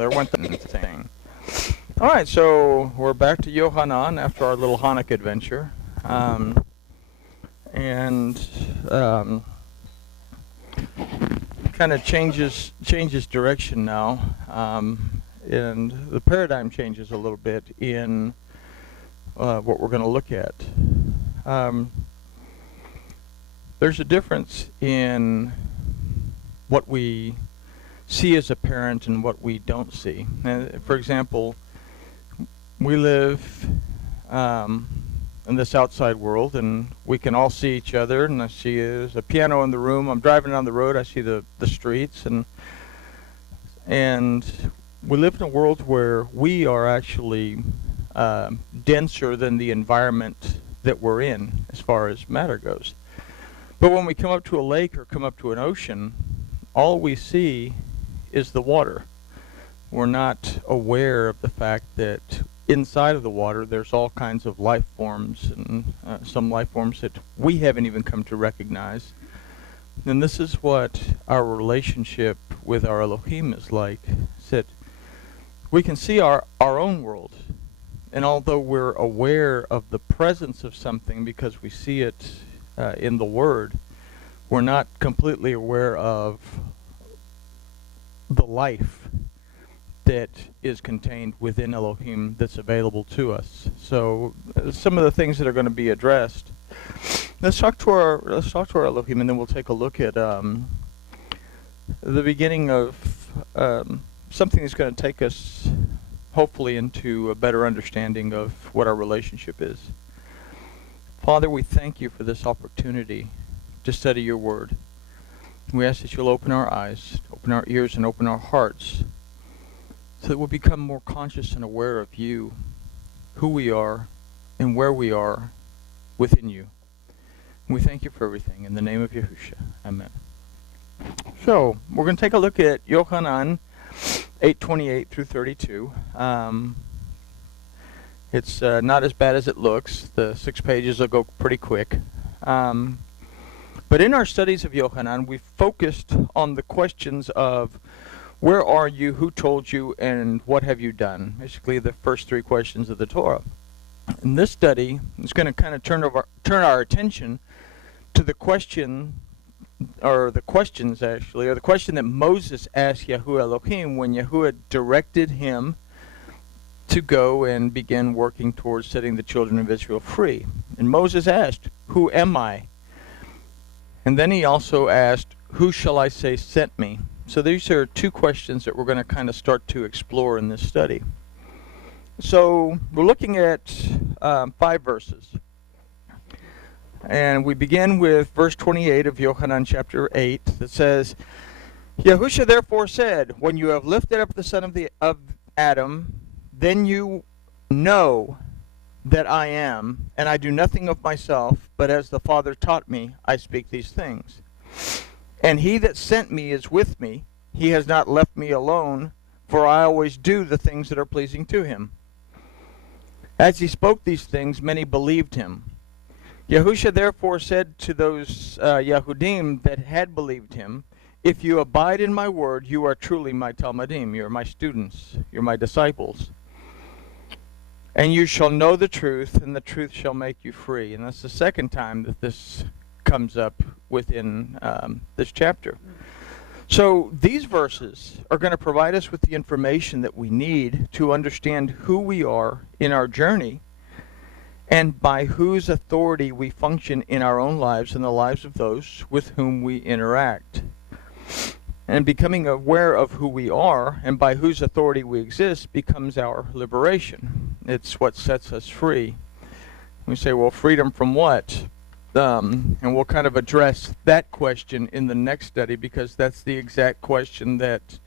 there went the thing. All right, so we're back to Yochanan after our little Hanukkah adventure. Kind of changes direction now, and the paradigm changes a little bit in what we're going to look at. There's a difference in what we see as a parent and what we don't see. For example, we live in this outside world, and we can all see each other, and I see there's a piano in the room. I'm driving down the road, I see the streets, and we live in a world where we are actually denser than the environment that we're in as far as matter goes. But when we come up to a lake or come up to an ocean, all we see is the water. We're not aware of the fact that inside of the water there's all kinds of life forms, and some life forms that we haven't even come to recognize. And this is what our relationship with our Elohim is like. It's that we can see our own world, and although we're aware of the presence of something because we see it in the Word, we're not completely aware of the life that is contained within Elohim that's available to us. So some of the things that are going to be addressed. Let's talk to our Elohim, and then we'll take a look at the beginning of something that's going to take us hopefully into a better understanding of what our relationship is. Father, we thank you for this opportunity to study your word. We ask that you'll open our eyes, open our ears, and open our hearts so that we'll become more conscious and aware of you, who we are, and where we are within you. And we thank you for everything. In the name of Yahusha. Amen. So, we're going to take a look at Yochanan 8:28 through 32. It's not as bad as it looks. The 6 pages will go pretty quick. But in our studies of Yochanan, we've focused on the questions of where are you, who told you, and what have you done? Basically, the first 3 questions of the Torah. In this study, it's going to kind of turn our attention to the question, or the questions actually, or the question that Moses asked Yahuwah Elohim when Yahuwah directed him to go and begin working towards setting the children of Israel free. And Moses asked, "Who am I?" And then he also asked, "Who shall I say sent me?" So these are 2 questions that we're going to kind of start to explore in this study. So we're looking at 5 verses. And we begin with verse 28 of Yochanan chapter 8 that says, Yahusha therefore said, when you have lifted up the son of Adam, then you know that I am, and I do nothing of myself, but as the Father taught me, I speak these things. And he that sent me is with me. He has not left me alone, for I always do the things that are pleasing to him. As he spoke these things, many believed him. Yahusha therefore said to those Yahudim that had believed him, if you abide in my word, you are truly my Talmudim. You are my students. You're my disciples. And you shall know the truth, and the truth shall make you free. And that's the second time that this comes up within this chapter. So these verses are going to provide us with the information that we need to understand who we are in our journey and by whose authority we function in our own lives and the lives of those with whom we interact. And becoming aware of who we are and by whose authority we exist becomes our liberation. It's what sets us free. We say, well, freedom from what? And we'll kind of address that question in the next study because that's the exact question that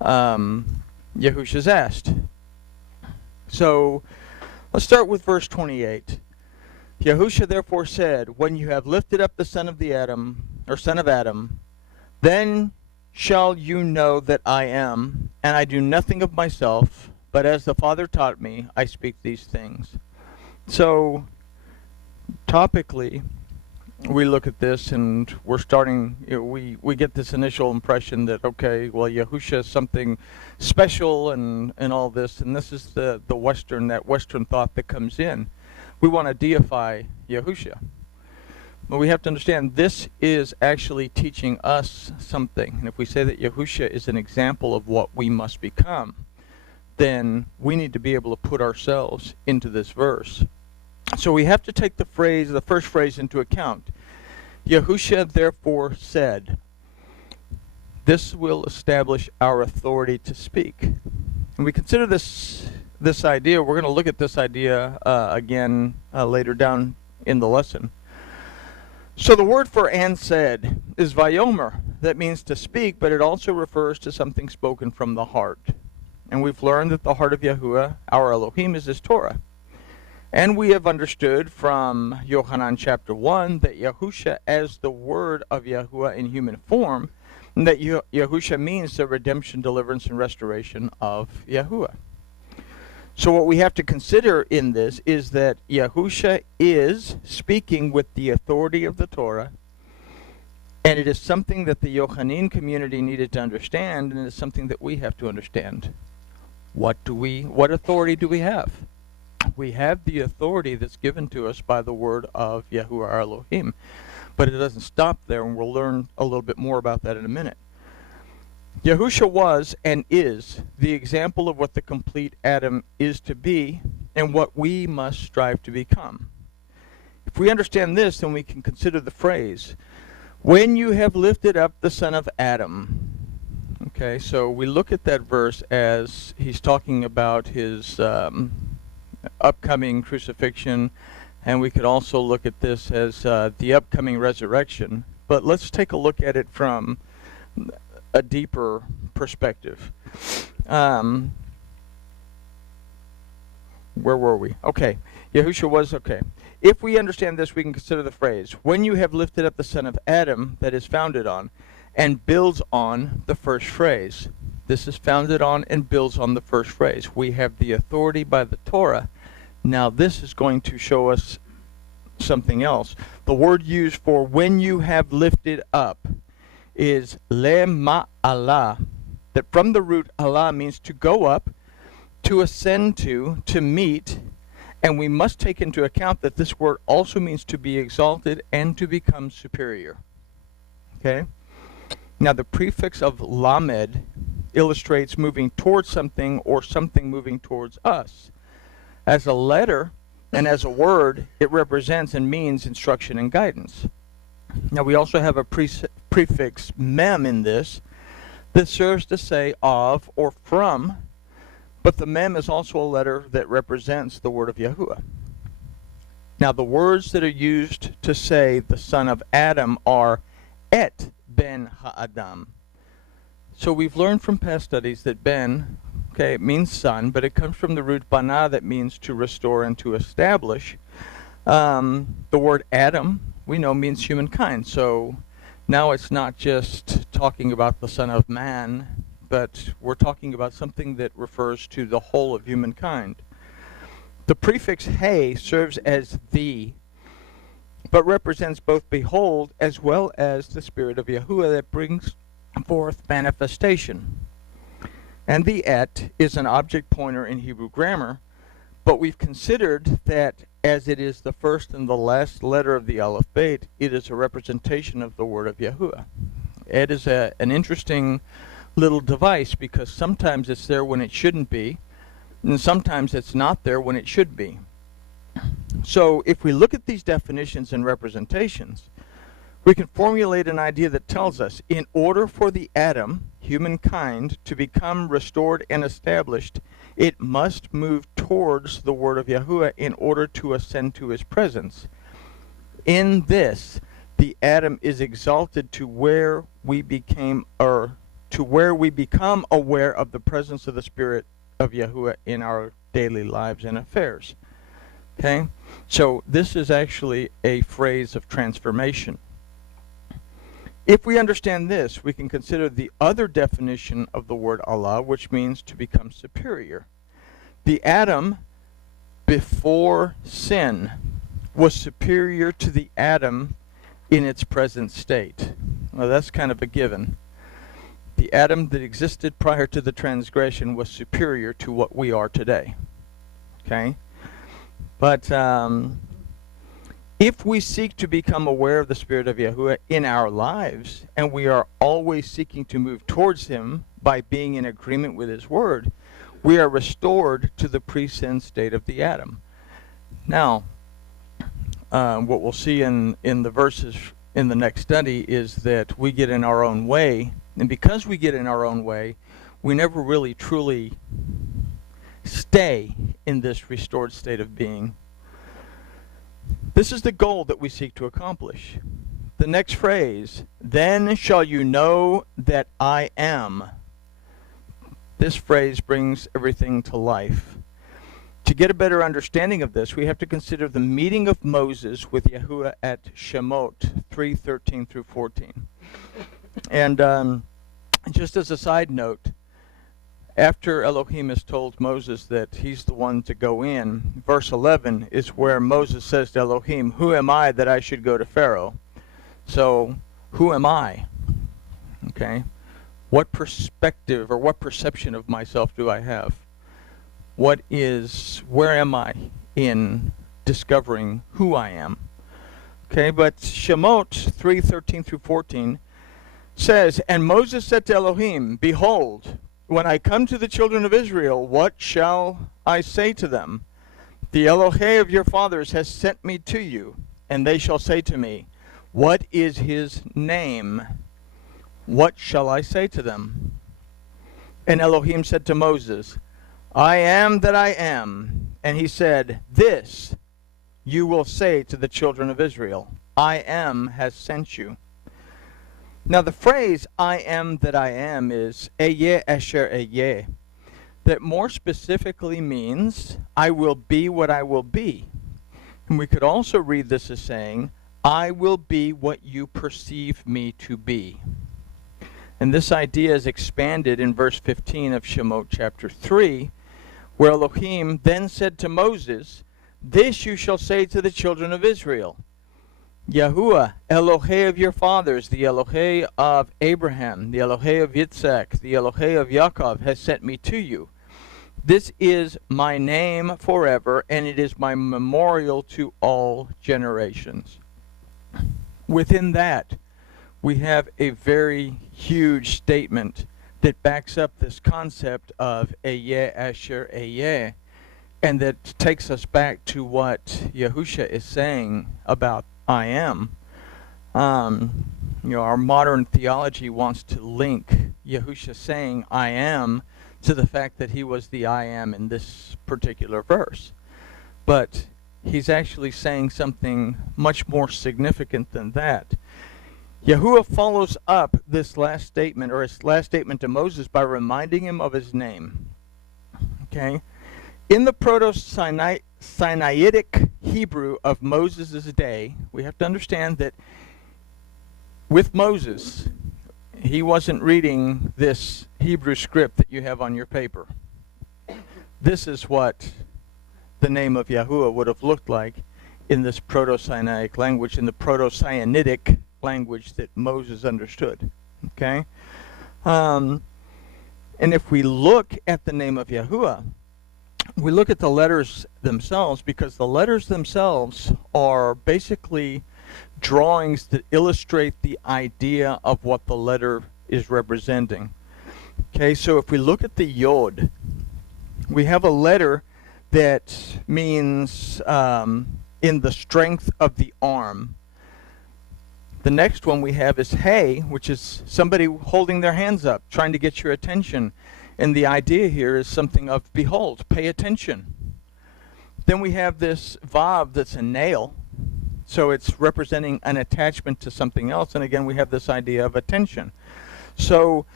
Yahusha's asked. So let's start with verse 28. Yahusha therefore said, when you have lifted up the son of Adam, then shall you know that I am, and I do nothing of myself, but as the Father taught me, I speak these things. So, topically, we look at this and we're starting, we get this initial impression that, okay, well, Yahusha is something special and all this, and this is the Western thought that comes in. We want to deify Yahusha. But we have to understand this is actually teaching us something. And if we say that Yahusha is an example of what we must become, then we need to be able to put ourselves into this verse. So we have to take the first phrase into account. Yahusha therefore said, this will establish our authority to speak. And we consider this idea, we're going to look at this idea again later down in the lesson. So the word for and said is vayomer. That means to speak, but it also refers to something spoken from the heart. And we've learned that the heart of Yahuwah, our Elohim, is his Torah. And we have understood from Yochanan chapter 1 that Yahusha as the word of Yahuwah in human form, and that Yahusha means the redemption, deliverance, and restoration of Yahuwah. So what we have to consider in this is that Yahusha is speaking with the authority of the Torah, and it is something that the Yochanan community needed to understand, and it is something that we have to understand. What authority do we have? We have the authority that's given to us by the word of Yahuwah our Elohim. But it doesn't stop there, and we'll learn a little bit more about that in a minute. Yahusha was and is the example of what the complete Adam is to be and what we must strive to become. If we understand this, then we can consider the phrase, when you have lifted up the son of Adam. Okay, so we look at that verse as he's talking about his upcoming crucifixion, and we could also look at this as the upcoming resurrection. But let's take a look at it from a deeper perspective. Where were we? Okay, Yahusha was, okay. If we understand this, we can consider the phrase, when you have lifted up the son of Adam, that is founded on, and builds on the first phrase. This is founded on and builds on the first phrase. We have the authority by the Torah. Now this is going to show us something else. The word used for when you have lifted up is le ma'ala, that from the root Allah means to go up, to ascend to meet, and we must take into account that this word also means to be exalted and to become superior. Okay? Now the prefix of lamed illustrates moving towards something or something moving towards us. As a letter and as a word, it represents and means instruction and guidance. Now we also have a prefix mem in this that serves to say of or from, but the mem is also a letter that represents the word of Yahuwah. Now the words that are used to say the son of Adam are et ben ha'adam. So we've learned from past studies that ben, okay, it means son, but it comes from the root bana that means to restore and to establish. The word Adam, we know, means humankind. So now it's not just talking about the son of man, but we're talking about something that refers to the whole of humankind. The prefix he serves as the, but represents both behold as well as the spirit of Yahuwah that brings forth manifestation. And the et is an object pointer in Hebrew grammar, but we've considered that as it is the first and the last letter of the Aleph Beit, it is a representation of the word of Yahuwah. Et is an interesting little device because sometimes it's there when it shouldn't be, and sometimes it's not there when it should be. So if we look at these definitions and representations, we can formulate an idea that tells us in order for the Adam, humankind, to become restored and established, it must move towards the word of Yahuwah in order to ascend to his presence. In this, the Adam is exalted to where we become aware of the presence of the Spirit of Yahuwah in our daily lives and affairs. Okay? So this is actually a phrase of transformation. If we understand this, we can consider the other definition of the word Allah, which means to become superior. The Adam before sin was superior to the Adam in its present state. Well, that's kind of a given. The Adam that existed prior to the transgression was superior to what we are today. Okay? But if we seek to become aware of the Spirit of Yahuwah in our lives, and we are always seeking to move towards Him by being in agreement with His Word, we are restored to the pre-sin state of the Adam. Now, what we'll see in the verses in the next study is that we get in our own way, and because we get in our own way, we never really truly stay in this restored state of being. This is the goal that we seek to accomplish. The next phrase, then shall you know that I am. This phrase brings everything to life. To get a better understanding of this, we have to consider the meeting of Moses with Yahuwah at Shemot 3:13 through 14. And just as a side note, after Elohim has told Moses that he's the one to go in, verse 11 is where Moses says to Elohim, who am I that I should go to Pharaoh? So, who am I? Okay. What perspective or what perception of myself do I have? Where am I in discovering who I am? Okay, but Shemot 3:13 through 14 says, and Moses said to Elohim, behold, when I come to the children of Israel, what shall I say to them? The Elohim of your fathers has sent me to you, and they shall say to me, what is his name? What shall I say to them? And Elohim said to Moses, I am that I am. And he said, this you will say to the children of Israel, I am has sent you. Now the phrase, I am that I am, is Eyeh Asher Eyeh, that more specifically means, I will be what I will be. And we could also read this as saying, I will be what you perceive me to be. And this idea is expanded in verse 15 of Shemot chapter 3, where Elohim then said to Moses, this you shall say to the children of Israel, Yahuwah, Elohim of your fathers, the Elohim of Abraham, the Elohim of Yitzhak, the Elohim of Yaakov, has sent me to you. This is my name forever, and it is my memorial to all generations. Within that, we have a very huge statement that backs up this concept of Eyeh Asher Eyeh, and that takes us back to what Yahusha is saying about I am. Our modern theology wants to link Yahusha saying I am to the fact that he was the I am in this particular verse. But he's actually saying something much more significant than that. Yahuwah follows up this last statement, or his last statement to Moses, by reminding him of his name. Okay? In the Proto-Sinaitic Hebrew of Moses' day, we have to understand that with Moses, he wasn't reading this Hebrew script that you have on your paper. This is what the name of Yahuwah would have looked like in this Proto-Sinaitic language, in the Proto-Sinaitic language that Moses understood. Okay? And if we look at the name of Yahuwah, we look at the letters themselves, because the letters themselves are basically drawings that illustrate the idea of what the letter is representing. Okay, so if we look at the Yod, we have a letter that means in the strength of the arm. The next one we have is Hey, which is somebody holding their hands up, trying to get your attention. And the idea here is something of, behold, pay attention. Then we have this Vav that's a nail. So it's representing an attachment to something else. And again, we have this idea of attention. So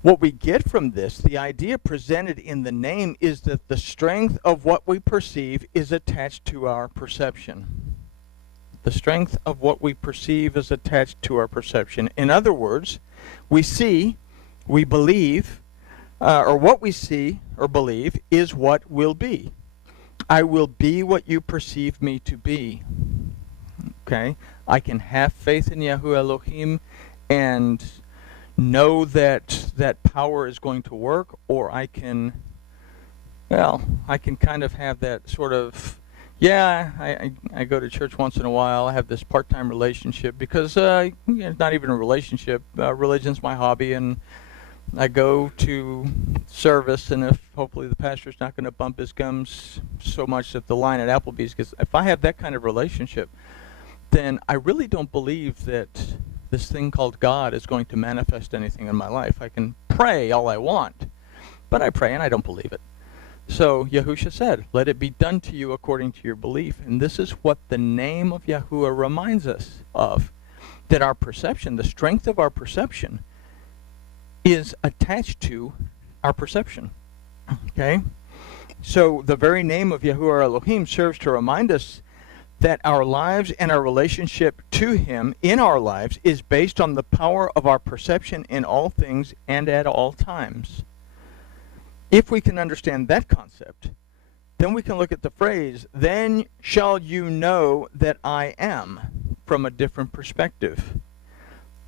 what we get from this, the idea presented in the name, is that the strength of what we perceive is attached to our perception. The strength of what we perceive is attached to our perception. In other words, we see, we believe, or what we see or believe is what will be. I will be what you perceive me to be. Okay? I can have faith in Yahuwah Elohim and know that that power is going to work, or I can kind of have that sort of, I go to church once in a while. I have this part-time relationship because it's not even a relationship. Religion's my hobby, and I go to service, and if hopefully the pastor's not going to bump his gums so much at the line at Applebee's, because if I have that kind of relationship, then I really don't believe that this thing called God is going to manifest anything in my life. I can pray all I want, but I pray and I don't believe it. So Yahusha said, let it be done to you according to your belief. And this is what the name of Yahuwah reminds us of, that our perception, the strength of our perception, is attached to our perception. Okay? So the very name of Yahuwah Elohim serves to remind us that our lives and our relationship to Him in our lives is based on the power of our perception in all things and at all times. If we can understand that concept, then we can look at the phrase, then shall you know that I am, from a different perspective.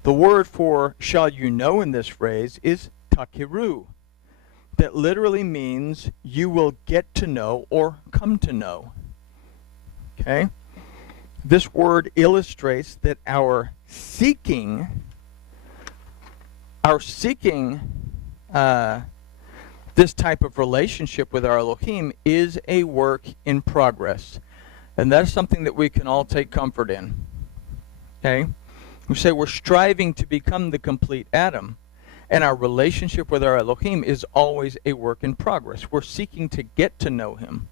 The word for shall you know in this phrase is takiru, that literally means you will get to know or come to know. Okay? This word illustrates that our seeking this type of relationship with our Elohim is a work in progress. And that's something that we can all take comfort in. Okay? We say we're striving to become the complete Adam, and our relationship with our Elohim is always a work in progress. We're seeking to get to know Him.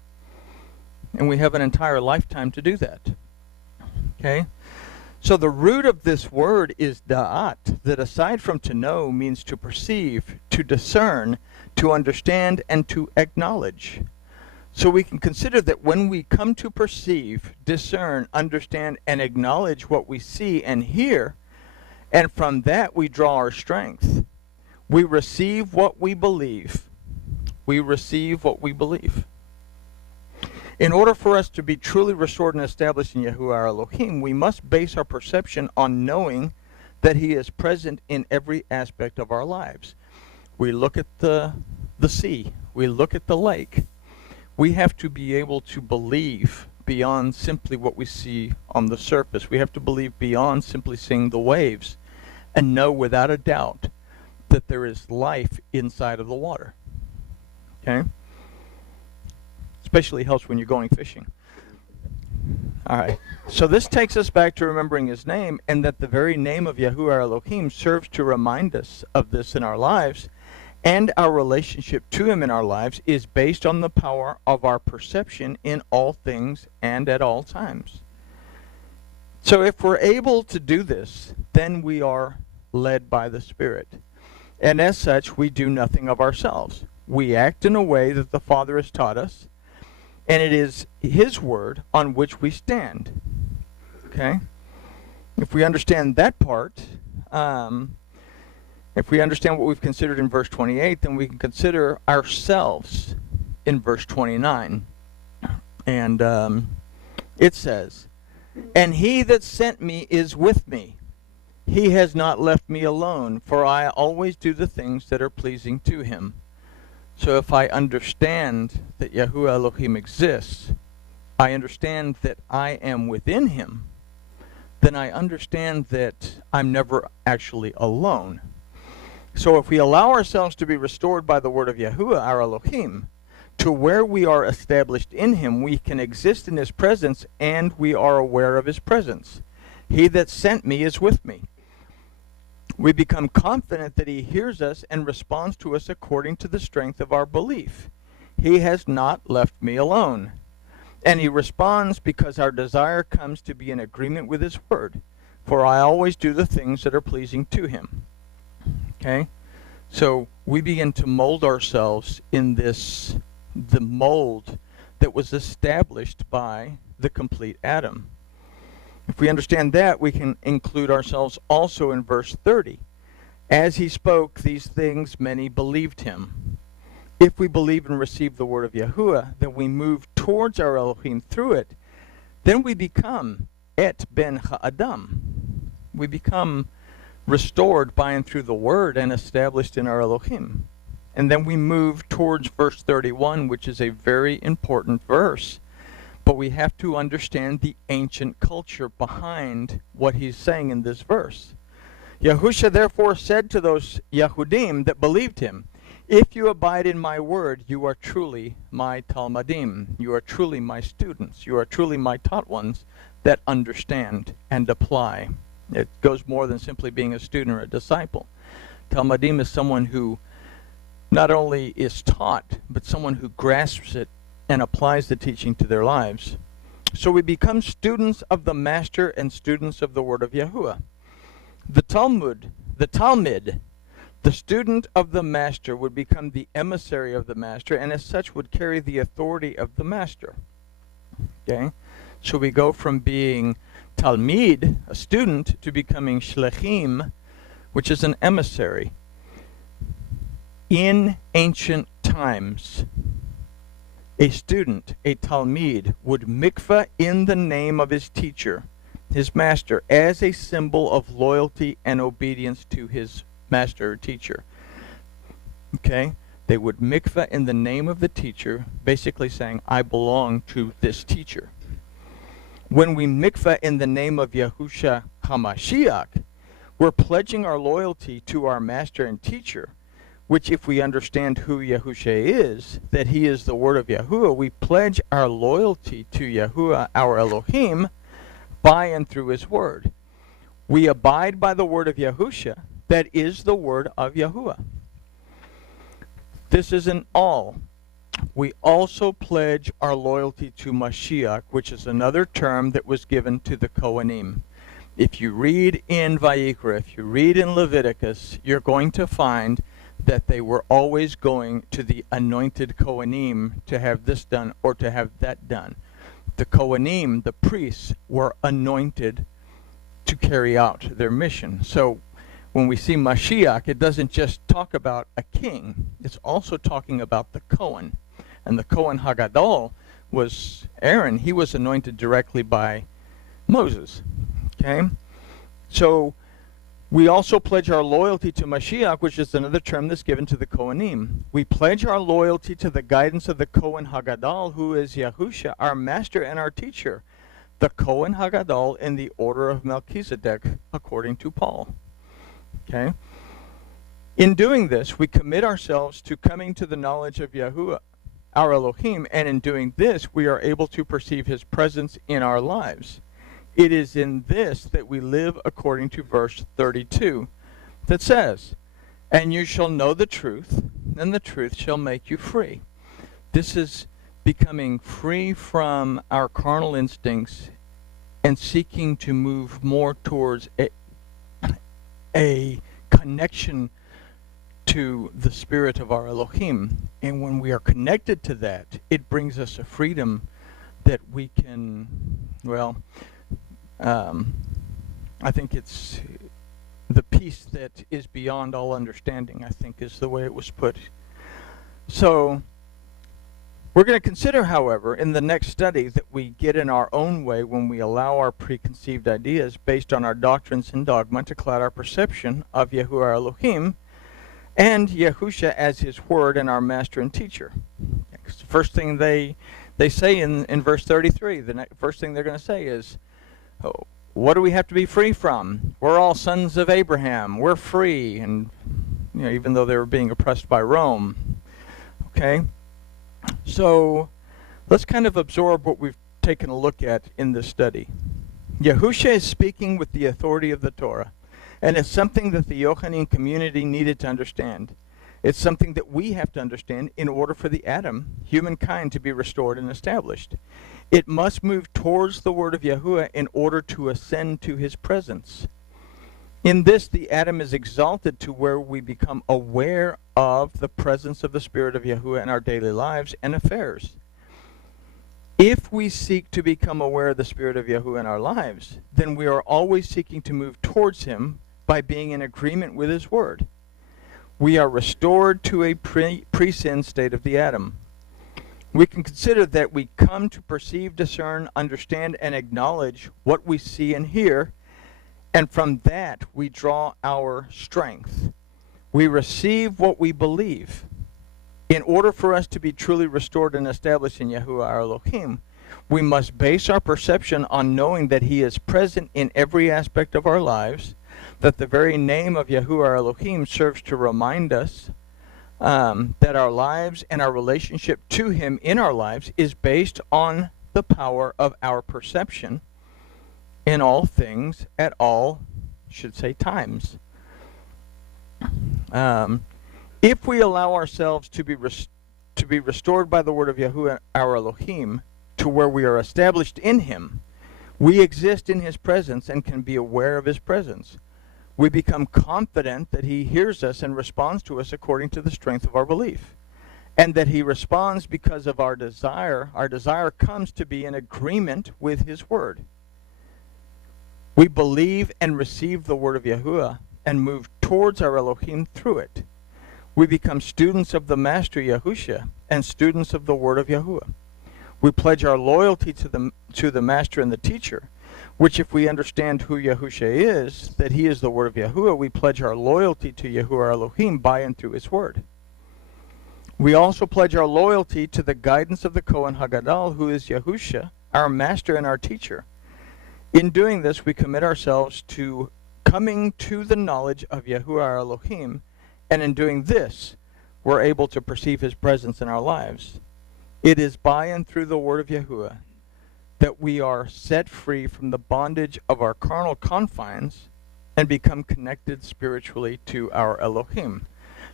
And we have an entire lifetime to do that. Okay? So the root of this word is da'at, that aside from to know means to perceive, to discern, to understand, and to acknowledge. So we can consider that when we come to perceive, discern, understand, and acknowledge what we see and hear, and from that we draw our strength, we receive what we believe. We receive what we believe. In order for us to be truly restored and established in Yahuwah our Elohim, we must base our perception on knowing that He is present in every aspect of our lives. We look at the sea. We look at the lake. We have to be able to believe beyond simply what we see on the surface. We have to believe beyond simply seeing the waves and know without a doubt that there is life inside of the water. Okay? Especially helps when you're going fishing. All right. So this takes us back to remembering His name, and that the very name of Yahuwah our Elohim serves to remind us of this in our lives, and our relationship to Him in our lives is based on the power of our perception in all things and at all times. So if we're able to do this, then we are led by the Spirit. And as such, we do nothing of ourselves. We act in a way that the Father has taught us, and it is His word on which we stand. Okay? If we understand that part, if we understand what we've considered in verse 28, then we can consider ourselves in verse 29. And it says, and He that sent me is with me. He has not left me alone, for I always do the things that are pleasing to Him. So if I understand that Yahuwah Elohim exists, I understand that I am within Him, then I understand that I'm never actually alone. So if we allow ourselves to be restored by the word of Yahuwah, our Elohim, to where we are established in Him, we can exist in His presence, and we are aware of His presence. He that sent me is with me. We become confident that He hears us and responds to us according to the strength of our belief. He has not left me alone. And He responds because our desire comes to be in agreement with His word. For I always do the things that are pleasing to Him. Okay? So we begin to mold ourselves in the mold that was established by the complete Adam. If we understand that, we can include ourselves also in verse 30. As He spoke these things, many believed Him. If we believe and receive the word of Yahuwah, then we move towards our Elohim through it. Then we become et ben ha'adam. We become restored by and through the Word and established in our Elohim. And then we move towards verse 31, which is a very important verse. But we have to understand the ancient culture behind what he's saying in this verse. Yahusha therefore said to those Yahudim that believed him, if you abide in my word, you are truly my Talmudim. You are truly my students. You are truly my taught ones that understand and apply. It goes more than simply being a student or a disciple. Talmudim is someone who not only is taught, but someone who grasps it and applies the teaching to their lives. So we become students of the Master and students of the Word of Yahuwah. The Talmud, the student of the Master would become the emissary of the Master, and as such would carry the authority of the Master. Okay? So we go from being Talmid, a student, to becoming Shlechim, which is an emissary. In ancient times, a student, a Talmid, would mikvah in the name of his teacher, his master, as a symbol of loyalty and obedience to his master or teacher. Okay? They would mikvah in the name of the teacher, basically saying, I belong to this teacher. When we mikvah in the name of Yahusha HaMashiach, we're pledging our loyalty to our master and teacher, which if we understand who Yahusha is, that he is the word of Yahuwah, we pledge our loyalty to Yahuwah, our Elohim, by and through his word. We abide by the word of Yahusha, that is the word of Yahuwah. This isn't all. We also pledge our loyalty to Mashiach, which is another term that was given to the Kohanim. If you read in Vayikra, if you read in Leviticus, you're going to find that they were always going to the anointed Kohanim to have this done or to have that done. The Kohanim, the priests, were anointed to carry out their mission. So when we see Mashiach, it doesn't just talk about a king. It's also talking about the Kohen. And the Kohen Hagadol was Aaron. He was anointed directly by Moses. Okay? So we also pledge our loyalty to Mashiach, which is another term that's given to the Kohanim. We pledge our loyalty to the guidance of the Kohen Hagadol, who is Yahusha, our master and our teacher. The Kohen Hagadol in the order of Melchizedek, according to Paul. Okay? In doing this, we commit ourselves to coming to the knowledge of Yahuwah, our Elohim, and in doing this, we are able to perceive his presence in our lives. It is in this that we live according to verse 32 that says, and you shall know the truth, and the truth shall make you free. This is becoming free from our carnal instincts and seeking to move more towards a connection to the spirit of our Elohim. And when we are connected to that, it brings us a freedom that we can, well, I think it's the peace that is beyond all understanding, I think is the way it was put. So we're going to consider, however, in the next study that we get in our own way when we allow our preconceived ideas based on our doctrines and dogma to cloud our perception of Yahuwah our Elohim and Yahusha as his word and our master and teacher. The first thing they say in verse 33, the first thing they're going to say is, oh, what do we have to be free from? We're all sons of Abraham. We're free. And even though they were being oppressed by Rome. Okay? So let's kind of absorb what we've taken a look at in this study. Yahusha is speaking with the authority of the Torah. And it's something that the Yochanan community needed to understand. It's something that we have to understand in order for the Adam, humankind, to be restored and established. It must move towards the word of Yahuwah in order to ascend to his presence. In this, the Adam is exalted to where we become aware of the presence of the Spirit of Yahuwah in our daily lives and affairs. If we seek to become aware of the Spirit of Yahuwah in our lives, then we are always seeking to move towards him by being in agreement with his word. We are restored to a pre-sin state of the Adam. we can consider that we come to perceive, discern, understand, and acknowledge what we see and hear, and from that we draw our strength. We receive what we believe. In order for us to be truly restored and established in Yahuwah our Elohim, we must base our perception on knowing that He is present in every aspect of our lives, that the very name of Yahuwah our Elohim serves to remind us that our lives and our relationship to Him in our lives is based on the power of our perception in all things at all, times. If we allow ourselves to be restored by the word of Yahuwah our Elohim to where we are established in Him, we exist in His presence and can be aware of His presence. We become confident that He hears us and responds to us according to the strength of our belief, and that He responds because of our desire. Our desire comes to be in agreement with His word. We believe and receive the word of Yahuwah and move towards our Elohim through it. We become students of the Master Yahusha and students of the word of Yahuwah. We pledge our loyalty to the Master and the Teacher, which if we understand who Yahusha is, that He is the word of Yahuwah, we pledge our loyalty to Yahuwah our Elohim by and through His word. We also pledge our loyalty to the guidance of the Kohen Hagadol, who is Yahusha, our Master and our Teacher. In doing this, we commit ourselves to coming to the knowledge of Yahuwah our Elohim, and in doing this, we're able to perceive His presence in our lives. It is by and through the word of Yahuwah that we are set free from the bondage of our carnal confines and become connected spiritually to our Elohim.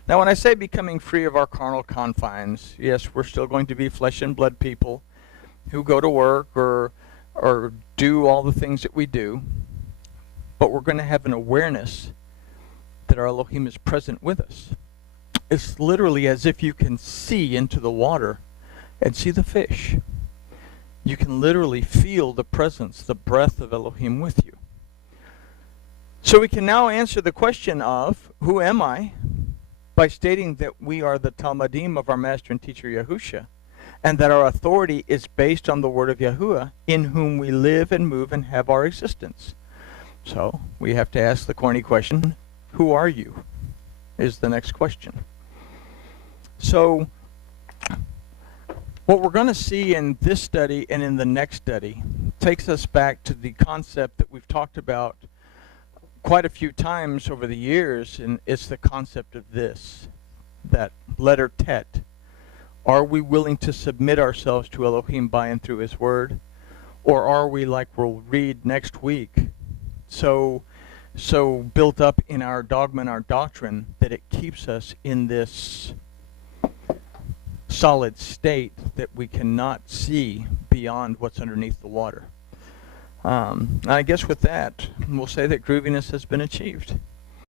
Now, when I say becoming free of our carnal confines, yes, we're still going to be flesh and blood people who go to work or do all the things that we do, but we're going to have an awareness that our Elohim is present with us. It's literally as if you can see into the water and see the fish. You can literally feel the presence, the breath of Elohim with you. So we can now answer the question of, who am I? By stating that we are the Talmudim of our Master and Teacher Yahusha, and that our authority is based on the word of Yahuwah, in whom we live and move and have our existence. So we have to ask the corny question, who are you? Is the next question. So what we're going to see in this study and in the next study takes us back to the concept that we've talked about quite a few times over the years, and it's the concept of this, that letter Tet. Are we willing to submit ourselves to Elohim by and through His word? Or are we, like we'll read next week, so built up in our dogma and our doctrine that it keeps us in this solid state that we cannot see beyond what's underneath the water? I guess with that, we'll say that grooviness has been achieved.